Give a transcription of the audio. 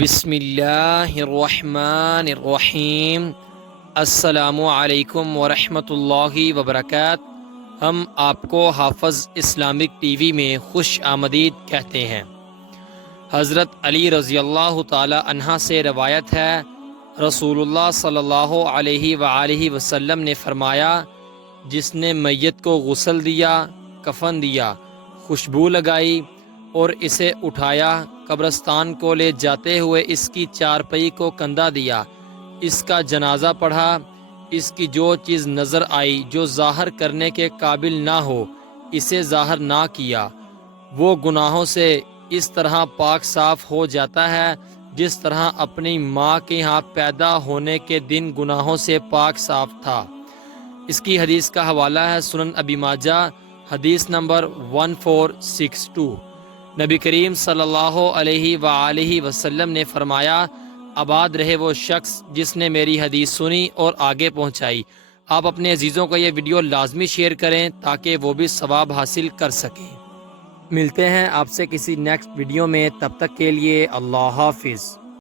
بسم اللہ الرحمن الرحیم۔ السلام علیکم ورحمۃ اللہ وبرکاتہ۔ ہم آپ کو حافظ اسلامک ٹی وی میں خوش آمدید کہتے ہیں۔ حضرت علی رضی اللہ تعالی عنہ سے روایت ہے، رسول اللہ صلی اللہ علیہ وآلہ وسلم نے فرمایا، جس نے میت کو غسل دیا، کفن دیا، خوشبو لگائی اور اسے اٹھایا، قبرستان کو لے جاتے ہوئے اس کی چارپائی کو کندھا دیا، اس کا جنازہ پڑھا، اس کی جو چیز نظر آئی جو ظاہر کرنے کے قابل نہ ہو اسے ظاہر نہ کیا، وہ گناہوں سے اس طرح پاک صاف ہو جاتا ہے جس طرح اپنی ماں کے ہاں پیدا ہونے کے دن گناہوں سے پاک صاف تھا۔ اس کی حدیث کا حوالہ ہے سنن ابی ماجہ، حدیث نمبر 1462۔ نبی کریم صلی اللہ علیہ وآلہ وسلم نے فرمایا، آباد رہے وہ شخص جس نے میری حدیث سنی اور آگے پہنچائی۔ آپ اپنے عزیزوں کو یہ ویڈیو لازمی شیئر کریں تاکہ وہ بھی ثواب حاصل کر سکیں۔ ملتے ہیں آپ سے کسی نیکسٹ ویڈیو میں، تب تک کے لیے اللہ حافظ۔